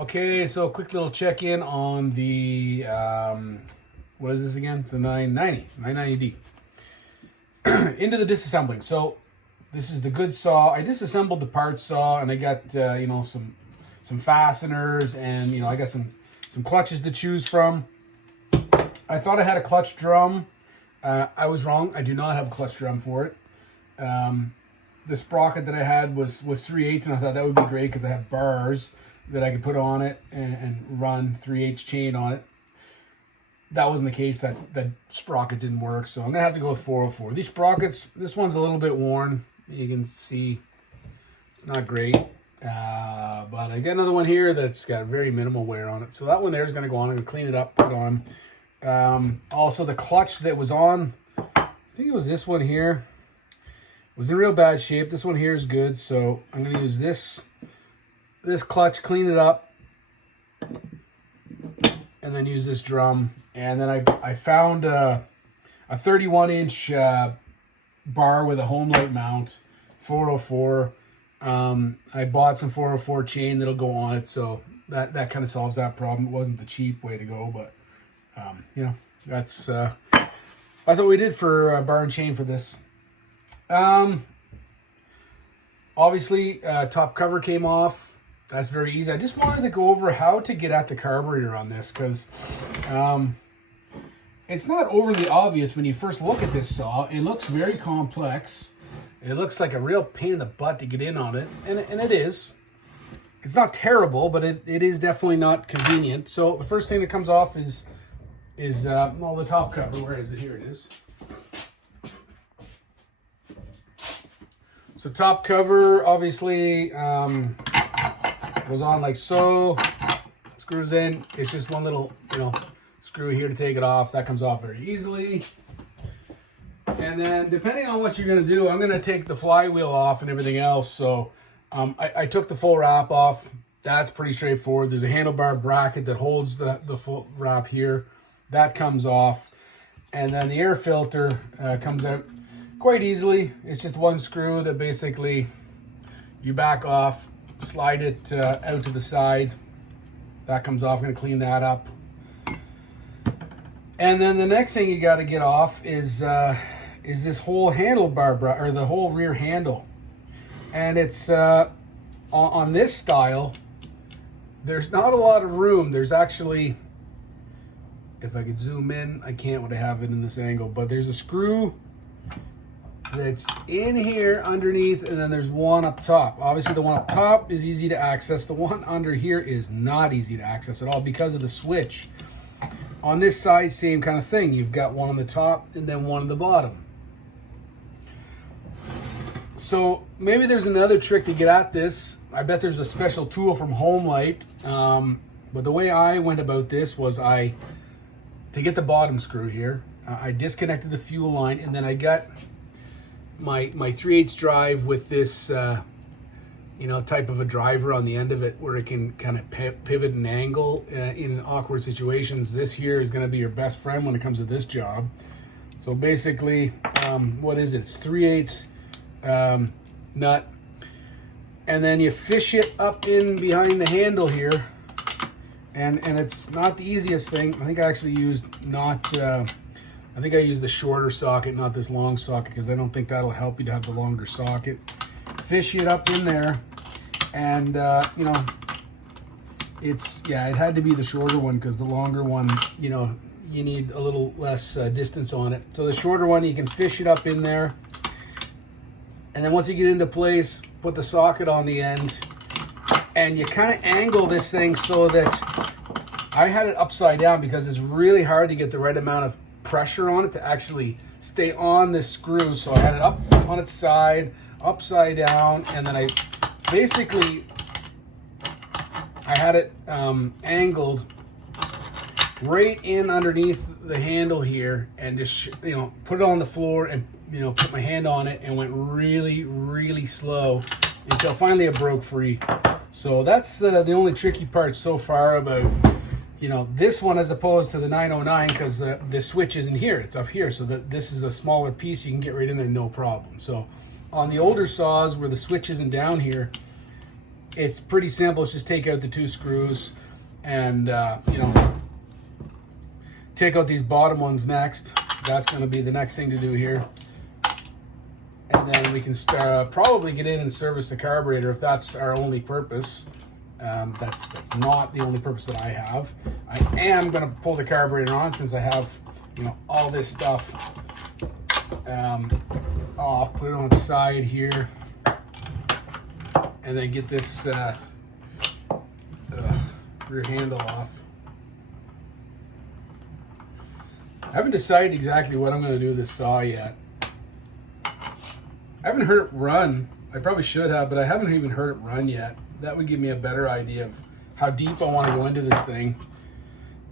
Okay, so quick little check-in on the, what is this again? It's a 990D. Into the disassembling. So this is the good saw. I disassembled the part saw and I got, some fasteners and, I got some clutches to choose from. I thought I had a clutch drum. I was wrong. I do not have a clutch drum for it. The sprocket that I had was 3/8, and I thought that would be great because I have bars that I could put on it and run 3/8 chain on it. That wasn't the case. That sprocket didn't work, so I'm gonna have to go with 404. These sprockets, this one's a little bit worn. You can see it's not great, but I got another one here that's got very minimal wear on it. So that one there is gonna go on. I'm gonna clean it up, put it on. Also, the clutch that was on, I think it was this one here, was in real bad shape. This one here is good, so I'm gonna use this clutch, clean it up, and then use this drum. And then I found a 31-inch bar with a Homelite mount, 404. I bought some 404 chain that'll go on it, so that kind of solves that problem. It wasn't the cheap way to go, but that's what we did for bar and chain for this. Obviously, top cover came off. That's very easy. I just wanted to go over how to get at the carburetor on this because it's not overly obvious when you first look at this saw. It looks very complex. It looks like a real pain in the butt to get in on it, and it is. It's not terrible, but it is definitely not convenient. So the first thing that comes off is the top cover. Where is it? Here it is. So top cover, obviously, goes on like so, screws in. It's just one little, screw here to take it off. That comes off very easily. And then depending on what you're gonna do, I'm gonna take the flywheel off and everything else. So I took the full wrap off. That's pretty straightforward. There's a handlebar bracket that holds the full wrap here. That comes off. And then the air filter comes out quite easily. It's just one screw that basically you back off, slide it out to the side. That comes off. I'm going to clean that up. And then the next thing you got to get off is this whole handlebar or the whole rear handle. And it's on this style, there's not a lot of room. There's actually, if I could zoom in, I can't when I have it in this angle, but there's a screw that's in here underneath, and then there's one up top. Obviously the one up top is easy to access. The one under here is not easy to access at all because of the switch. On this side, same kind of thing. You've got one on the top and then one on the bottom. So maybe there's another trick to get at this. I bet there's a special tool from Homelite. But the way I went about this was to get the bottom screw here, I disconnected the fuel line, and then I got my 3/8 drive with this type of a driver on the end of it where it can kind of pivot and angle in awkward situations. This here is going to be your best friend when it comes to this job. So basically, what is it? It's 3/8 nut, and then you fish it up in behind the handle here, and it's not the easiest thing. I think I actually used I think I used the shorter socket, not this long socket, because I don't think that'll help you to have the longer socket. Fish it up in there, and it had to be the shorter one because the longer one, you need a little less distance on it. So the shorter one, you can fish it up in there, and then once you get into place, put the socket on the end, and you kind of angle this thing so that I had it upside down because it's really hard to get the right amount of pressure on it to actually stay on this screw. So I had it up on its side, upside down, and then I had it angled right in underneath the handle here, and just put it on the floor and put my hand on it and went really, really slow until finally it broke free. So that's the only tricky part so far about this one as opposed to the 909, because the switch isn't here, it's up here. So this is a smaller piece, you can get right in there no problem. So on the older saws where the switch isn't down here, it's pretty simple. Let's just take out the 2 screws and, you know, take out these bottom ones next. That's going to be the next thing to do here. And then we can start, probably get in and service the carburetor if that's our only purpose. That's not the only purpose that I have. I am going to pull the carburetor on since I have, you know, all this stuff off. Put it on its side here. And then get this rear handle off. I haven't decided exactly what I'm going to do with this saw yet. I haven't heard it run. I probably should have, but I haven't even heard it run yet. That would give me a better idea of how deep I want to go into this thing.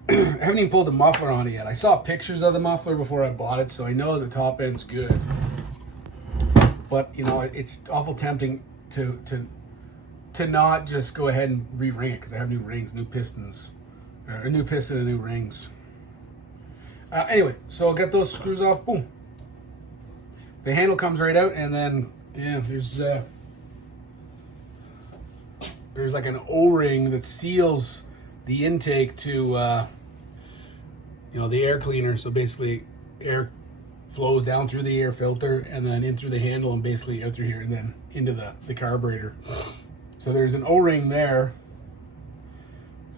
I haven't even pulled the muffler on it yet. I saw pictures of the muffler before I bought it, so I know the top end's good. But, you know, it's awful tempting to not just go ahead and re-ring it because I have new rings, new pistons, a new piston and new rings. Anyway, so I'll get those screws off. Boom. The handle comes right out, and then yeah, there's like an O-ring that seals the intake to you know, the air cleaner. So basically, air flows down through the air filter and then in through the handle and basically out through here and then into the carburetor. So there's an O-ring there.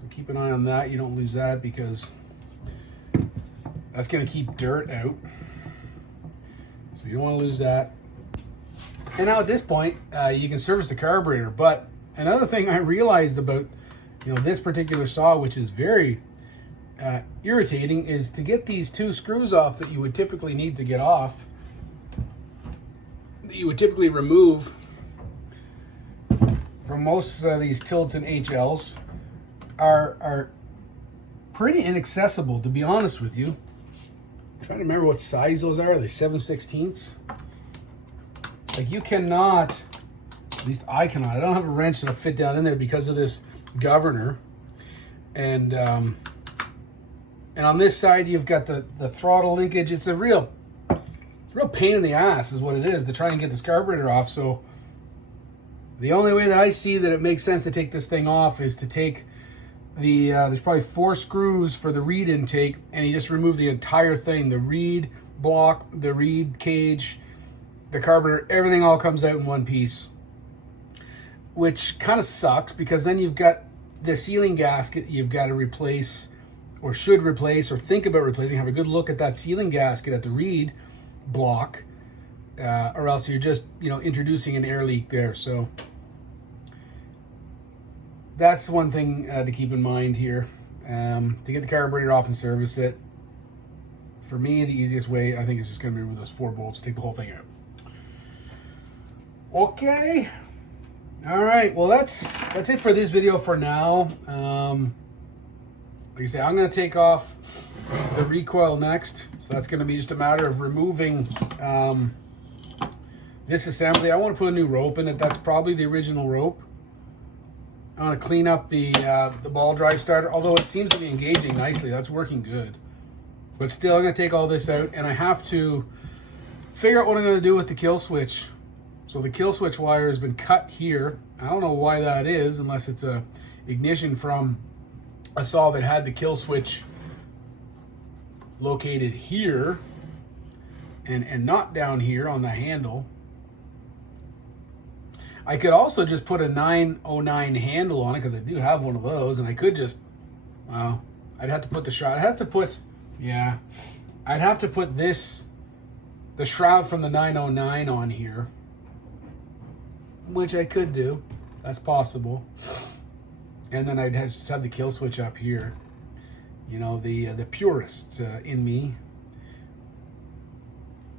So keep an eye on that. You don't lose that because that's going to keep dirt out. So you don't want to lose that. And now at this point, you can service the carburetor. But another thing I realized about, you know, this particular saw, which is very irritating, is to get these 2 screws off that you would typically need to get off, that you would typically remove from most of these tilts and HLs, are pretty inaccessible, to be honest with you. I'm trying to remember what size those are. Are they 7/16? Like, you cannot, at least I cannot. I don't have a wrench that'll fit down in there because of this governor. And on this side, you've got the throttle linkage. It's a real pain in the ass is what it is to try and get this carburetor off. So the only way that I see that it makes sense to take this thing off is to take the, there's probably 4 screws for the reed intake, and you just remove the entire thing. The reed block, the reed cage, the carburetor, everything all comes out in one piece. Which kind of sucks because then you've got the sealing gasket you've got to replace, or should replace, or think about replacing. Have a good look at that sealing gasket at the reed block, or else you're just, you know, introducing an air leak there. So that's one thing to keep in mind here. To get the carburetor off and service it, for me, the easiest way, I think, is just going to remove those 4 bolts, take the whole thing out. Okay. All right. Well, that's it for this video for now. Like I say, I'm going to take off the recoil next. So that's going to be just a matter of removing this assembly. I want to put a new rope in it. That's probably the original rope. I want to clean up the ball drive starter, although it seems to be engaging nicely. That's working good. But still, I'm going to take all this out, and I have to figure out what I'm going to do with the kill switch. So the kill switch wire has been cut here. I don't know why that is, unless it's a ignition from a saw that had the kill switch located here and not down here on the handle. I could also just put a 909 handle on it, because I do have one of those, and I could just, well, I'd have to put the shroud. I'd have to put this, the shroud from the 909 on here, which I could do. That's possible. And then I'd just have the kill switch up here. You know, the purist in me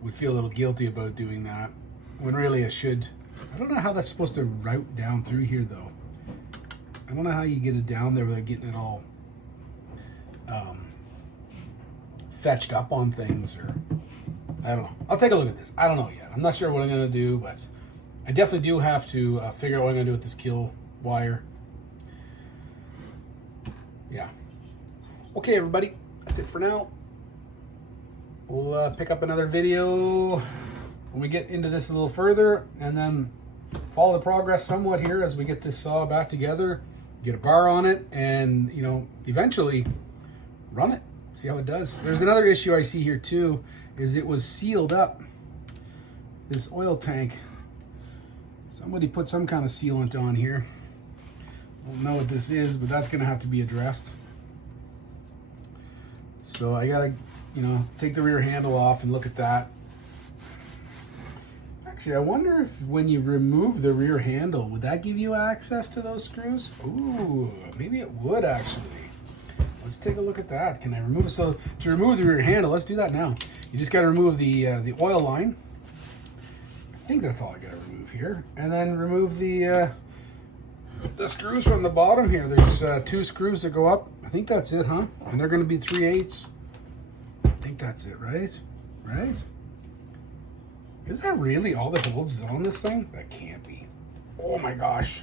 would feel a little guilty about doing that, when really I should. I don't know how that's supposed to route down through here, though. I don't know how you get it down there without getting it all fetched up on things, or I don't know. I'll take a look at this. I don't know yet. I'm not sure what I'm going to do, but I definitely do have to figure out what I'm going to do with this kill wire. Yeah. Okay, everybody. That's it for now. We'll pick up another video when we get into this a little further, and then follow the progress somewhat here as we get this saw back together, get a bar on it, and, you know, eventually run it, see how it does. There's another issue I see here too, is it was sealed up, this oil tank. Somebody put some kind of sealant on here. I don't know what this is, but that's gonna have to be addressed. So I gotta, you know, take the rear handle off and look at that. Actually, I wonder if when you remove the rear handle, would that give you access to those screws? Ooh, maybe it would actually. Let's take a look at that. Can I remove it? So to remove the rear handle, let's do that now. You just gotta remove the oil line. I think that's all I gotta remove here. And then remove the screws from the bottom here. There's 2 screws that go up. I think that's it, huh? And they're gonna be 3/8. I think that's it, right? Right? Is that really all that holds on this thing? That can't be. Oh my gosh.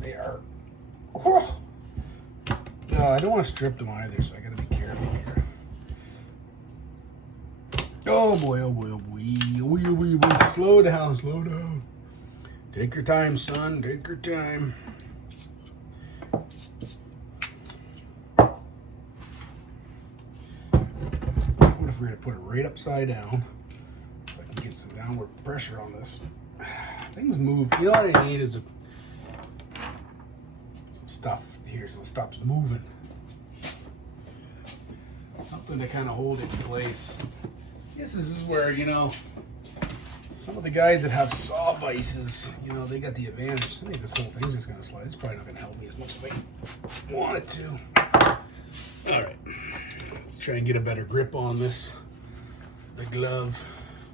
They are. Oh. No, I don't want to strip them either, so I gotta be careful here. Oh boy, oh boy, oh boy. Oh boy, oh boy, oh boy. Slow down, slow down. Take your time, son. Take your time. What if we were to put it right upside down so I can get some downward pressure on this? Things move. You know what I need is some stuff here so it stops moving. Something to kind of hold it in place. I guess this is where, you know, some of the guys that have saw vices, you know, they got the advantage. I think this whole thing's just going to slide. It's probably not going to help me as much as I want it to. All right. Let's try and get a better grip on this. The glove.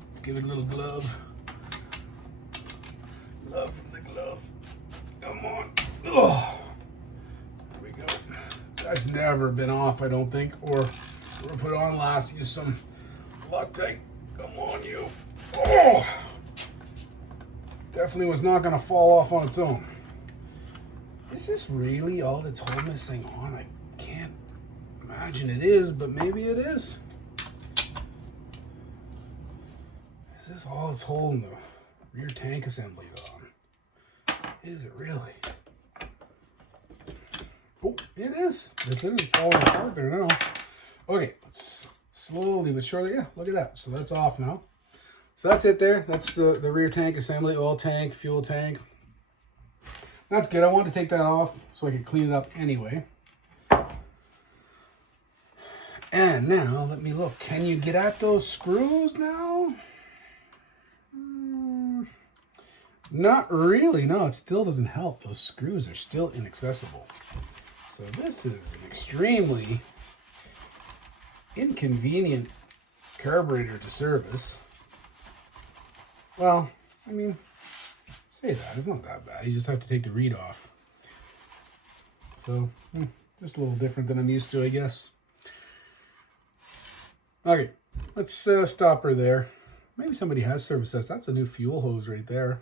Let's give it a little glove. Love from the glove. Come on. Oh. There we go. That's never been off, I don't think. Or we put on last. Use some Loctite. Come on, you. Oh! Definitely was not going to fall off on its own. Is this really all that's holding this thing on? I can't imagine it is, but maybe it is. Is this all that's holding the rear tank assembly on? Is it really? Oh, it is. It is falling apart there now. Okay, let's slowly but surely, yeah, look at that. So that's off now. So that's it there. That's the rear tank assembly, oil tank, fuel tank. That's good. I wanted to take that off so I could clean it up anyway. And now, let me look. Can you get at those screws now? Not really. No, it still doesn't help. Those screws are still inaccessible. So this is an extremely inconvenient carburetor to service. Well, I mean, say that. It's not that bad. You just have to take the reed off. So, just a little different than I'm used to, I guess. Okay, let's stop her there. Maybe somebody has serviced this. That's a new fuel hose right there.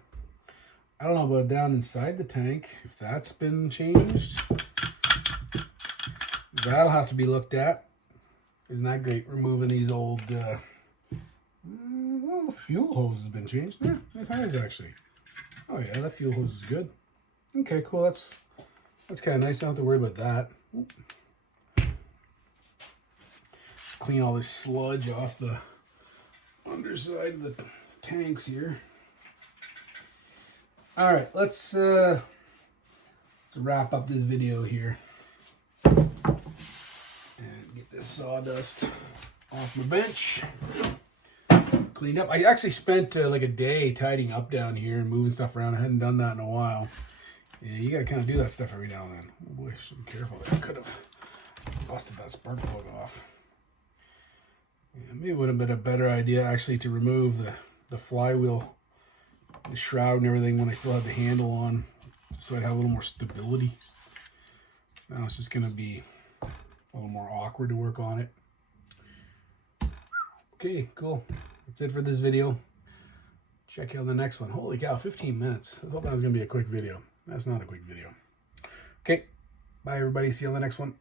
I don't know about down inside the tank, if that's been changed. That'll have to be looked at. Isn't that great, removing these old... well, the fuel hose has been changed. Yeah, it has actually. Oh yeah, that fuel hose is good. Okay, cool. That's kind of nice. I don't have to worry about that. Oop. Clean all this sludge off the underside of the tanks here. All right, let's wrap up this video here and get this sawdust off my bench. Cleaned up. I actually spent like a day tidying up down here and moving stuff around. I hadn't done that in a while. Yeah, you gotta kind of do that stuff every now and then. Oh boy, be careful. I could have busted that spark plug off. Yeah, maybe it would have been a better idea actually to remove the flywheel, the shroud and everything when I still had the handle on, so I'd have a little more stability. So now it's just gonna be a little more awkward to work on it. Okay, cool. That's it for this video. Check out the next one. Holy cow, 15 minutes. I thought that was going to be a quick video. That's not a quick video. Okay, bye everybody. See you on the next one.